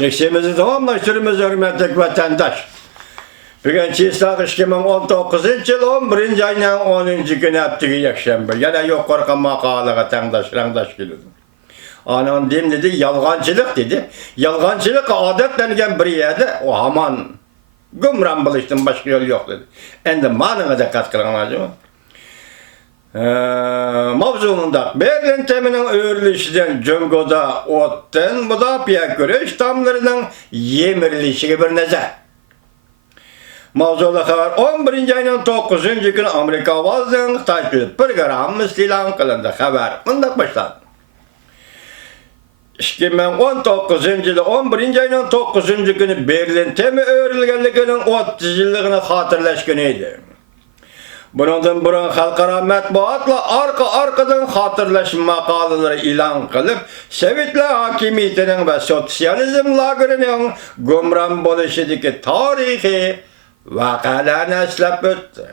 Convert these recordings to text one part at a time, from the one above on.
Neşemizi tamamlaştırımız hürmetlik vatandaş. Bugün Çiğsak 2019 yıl 11. ayının 10. günü heptiki yakşembe. Yana yok korkan makalığa tandaş geliyor. Anan deyim dedi, yalgancılık dedi. Yalgancılık adetlengen bir yerde, o aman gümran buluştum, başka yol yok dedi. Endi manına da katkılan acaba. Mavzumunda Berlin teminin öğürlüşüden Cungo'da otten müdafiye güreş tamlarının yemirilişi bir nezer. Mavzula haber 11. ayının 9. günü Amerika vazının Xitay programı ilan kılındı. Haber bundan başladı. 2019 yılı 11. ayının 9. günü Berlin temi öğrenilgenliğinin 30 yıllığını hatırlaş günüydü. Bundan burun halkara matbuatla arkadan hatırlaş makalaları ilan kılıp Sovetler hakimiyetinin ve sosyalizm lagerinin gümran buluşudaki tarihi vakalarını eslep öttü.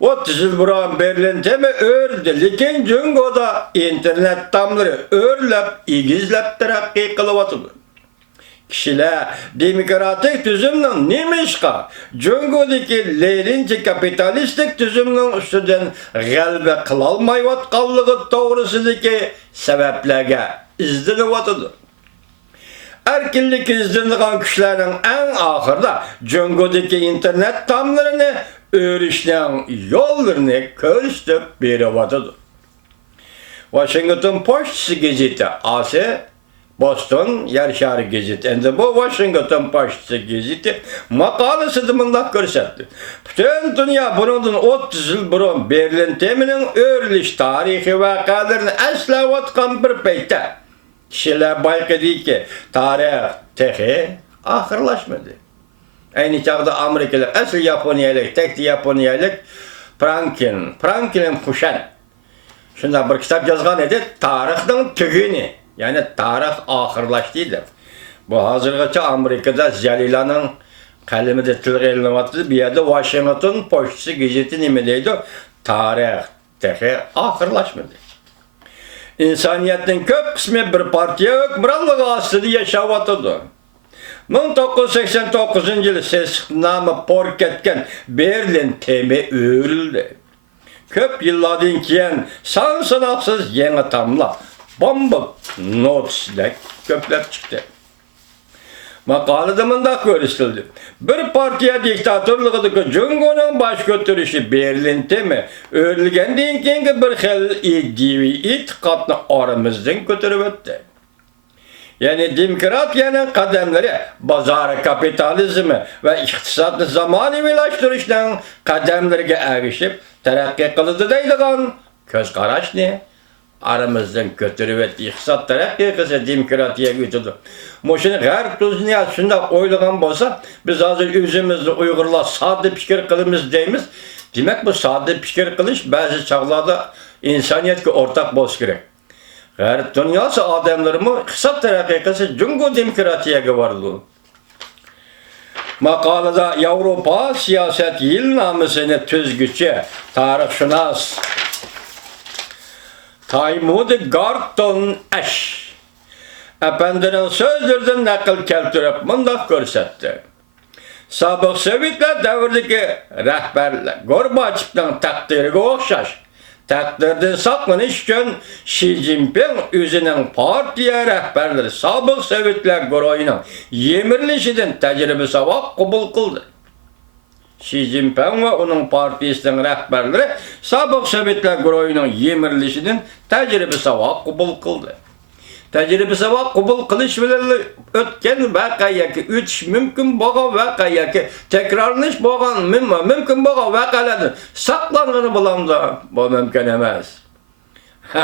30 yıl burun Berlin temi ördü, lekin Cungo'da internet tamları örlep, igizlep terakki kılıvatıdı. Kişiler demokratik tüzümün nimişka Cungo'daki leylinci kapitalistik tüzümün üstünden galbe kılalmayvatkallığı doğrusundaki sebeplerge izdinivatıdı. Erkinlik izdinilen kişilerin en ahırda Cungo'daki internet tamlarını öğrişten yollarını körüstüp berivatıdı. Washington Post gazeti AC Boston Yarışarı gazeti. Endi bu Washington Post gazeti makalesi de bundan görsetti. Bütün dünya bunun 30 yıl burun Berlin teminin öğriliş tarihi vakalarını asla vatkan bir peyte. Kişiler baykadı ki tarih tehi ahırlaşmadı. Aynı çağda Amerikalı asıl Yaponiyalık, tekli Yaponiyalık Franklin Kuşan. Şunda bir kitap yazgan edi, tarihden tügünü. Yani tarih ahırlaştıydı. Bu hazırgacha Amerika'da Zalila'nın kalemi de tilg'i elinavattı. Bir yerde Washington Post gazeti nimedeydi? Tarih tehi ahırlaşmadı. İnsaniyetin köp kısmı bir partiye hükümranlığı aslında yaşavatıdı. 1989 yılı sesnamı pork etken Berlin temi öğrüldü. Köp yıllardan keyin sanaksız yeni tamla bomba notes'dek köpler çıktı. Makalede mındak görüştüldü. Bir partiye diktatörlüğüdeki Cungo'nun baş götürüşü Berlin temi öğrülgenden keyingi bir xil iddivi itikatını aramızdan götürüp öttü. Yani demokratiyanın kademleri, bazar kapitalizmi ve iktisatlı zamanıvilaştırıştan kademlerine erişip terakki kılıdı deydiğin köz karaş ne? Aramızdan götürüp etti. İktisat terakki kısa demokratiya götürdü. Moşunu her dünya şunda oylagan bolsa, biz hazır özümüzde Uygurlar sade fikir kılımız deyimiz. Demek bu sade fikir kılış bazı çağlarda insaniyetke ortak boz gerek. Her dünyası adamlarımı kısa terakikası Cungo demokratiyaga vardı. Makalada Avrupa siyaset yıl namısını tüzgüçü tarihşünas Taymud Garton Eş Efendinin sözlerden nakil keltirip mındak görsetti. Sabık Sovetler devirdeki rehberler Gorbaçov'dan takdiriga okşaş. Takdirden saklanış için Xi Jinping özünün partiya rehberleri sabık Sovetler guruhunun yemirilişinden tecrübesi vak kabul kıldı. Xi Jinping ve onun partiyasının rehberleri sabık Sovetler guruhunun yemirilişinden tecrübesi vak kabul kıldı. Tecrübesi vak kabul kılış bilen ötken vakayaki üç mümkün boğan vakayaki tekrarlanış boğan mümkün boğan vakalardan saklanğını bulamda bu mümkün emez.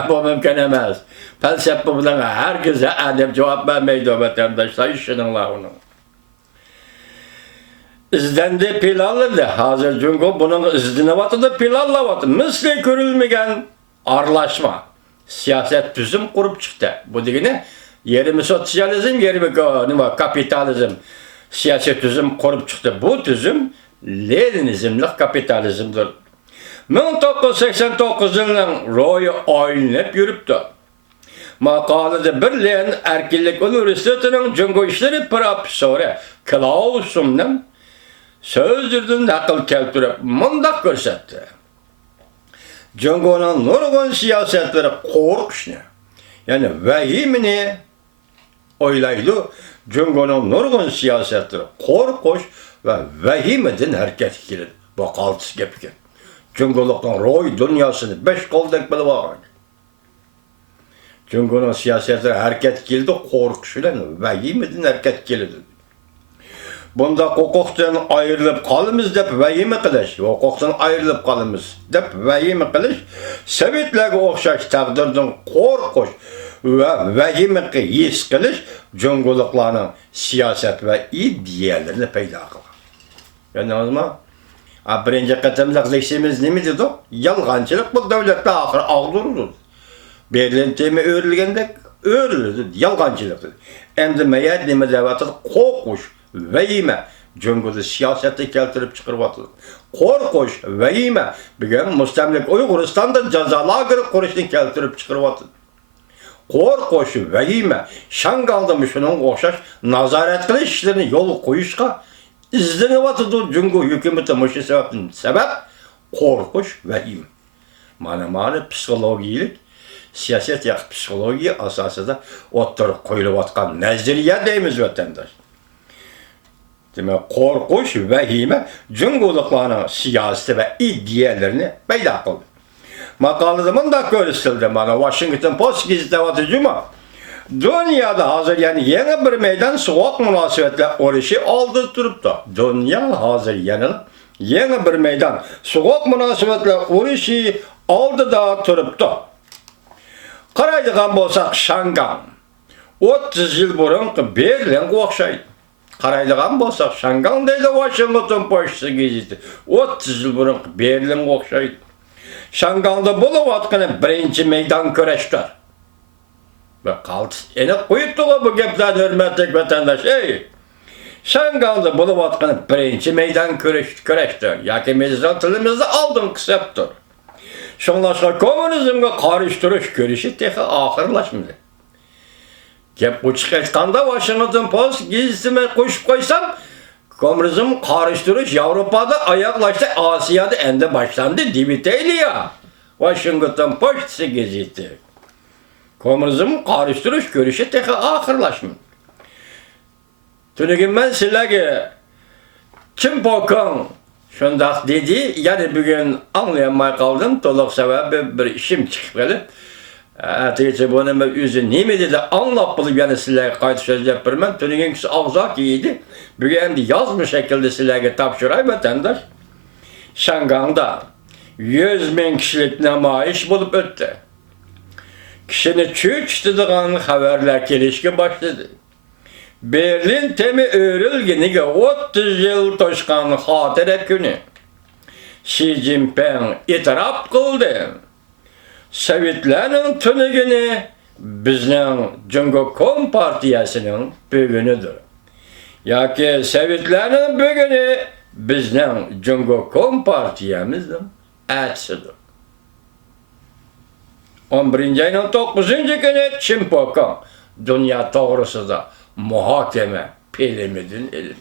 Bu mümkün emez. Felsefe bundan herkese adem cevap vermeydi vatandaşlar işinler onu. İzlendi pilalladı. Hazır Cungo bunun izdine vatıdı pilallavatı. Misli görülmeyen arlaşma. Siyaset tüzüm kurup çıktı. Bu degine yerimi sosyalizm, yerimi kapitalizm siyaset tüzüm kurup çıktı. Bu tüzüm Leninizmlik kapitalizmdir. 1989 yılının royu oynayıp yürüptü. Makalada Berlin Erkillik Üniversitesi'nin Cungo İşleri profesörü Klausum'dan sözlerden nakıl keltirip mındak görsetti. Cungo'nun nurgun siyasetleri korkuşunu, yani vehimini oylaydı. Cungo'nun nurgun siyasetleri korkuş ve vehimeden hareket edilir. Bu kaltıs gepken. Cungoluk'un roy dünyasını 5 koldak bile var. Cungo'nun siyasetleri hareket geldi, korkuşuyla vehimeden hareket geldi. Bunda hukuktan ayrılıp kalımız dep vehimi kılış, hukuktan ayrılıp kalımız dep vehimi kılış, sebitlerge okşaş takdirden korkuş ve vehimi his kılış, Cungoluklarının siyaset ve ideyelerini peyda kılır. Yani o zaman, birinci kıtımlık leşimiz ne mi dedi? Yalgancılık bu devlette ahir ağdururdu. Berlin temi öğrilgende öğrilirdi, yalgancılık dedi. Hem de meğer neme devleti korkuş, vehime, Cungo'da siyaseti keltirip çıkarıp atılır. Korkuş, vehime, bugün müstemlik Uyguristan'da cezaları kuruşunu keltirip çıkarıp atılır. Korkuş, vehime, Şangal'da şunun okşaş, nazaret kılış işlerini yolu koyuşka, izlenip atılır Cungo hükümeti mışı sebep, korkuş, vehime. Mana psikolojilik, siyaset yak psikoloji asasında oturup koyulup atkan neziriye deyimiz vatandaş. Demek korkuş, vehime, Cungoluklarının siyaseti ve ideyelerini peyda kıldı. Makalede mındak görüştürdü bana Washington Post gazetesi Cuma. Dünyada hazır yani yeni bir meydan soğuk münasebetler oruşu aldı duruptu. Dünya hazır yeni bir meydan soğuk münasebetler oruşu aldı da duruptu. Qaraydigan bolsak Şangan 30 yıl burun Berlin okşaydı. Qaraydigan bolsak Şangan deydi Washington Post gazetesi 30 yıl burun Berlin okşaydı. Şanganda bulup atkanı birinci meydan köreşler. Ve kaldı. Koyuttu bu gepten hürmetlik vatandaş. Şanganda bulup atkanı birinci meydan köreşler. Yaki mezran tilimizde aldın kıseptir. Şunlaşka komünizmge karıştırış görüşü tehi ahırlaşmadı. Gep bu çıkışkanda Washington Post gazetesine koşup koysam, komünizm karıştırış Avrupa'da ayaklaştı, Asya'da ende başlandı dibiteyli ya. Washington Post gazetesi. Komünizm karıştırış görüşü tehi ahırlaşmadı. Tünügün ben sizlerge kim bakın şundak dedi, yani bugün anlayamay kaldım, toluk sebebi bir işim çıkıp gelip, Atice bunu yüzü ne mi dedi anlap bulup yani sizlerge kayıt söz yapırmam, tünügün kişi ağzak iyiydi, bugün hem de yazmış şekilde sizlerge tapşıray vatandaş, Şangang'da 100.000 kişilik nemayiş bulup öttü. Kişinin çöçtüdüğün haberler gelişki başladı. Berlin temi öğrülgeniga 30 yıl toşkan hatire günü. Xi Jinping itiraf kıldı. Sovetlerin tünügünü bizning Cungo Kompartiyasının bugünüdür. Yaki Sovetlerin bugünü bizning Cungo Kompartiyamızın ertesidir. 11. ayının 9. günü Çinpokon dünya doğrusunda muhakeme pelemedin elim.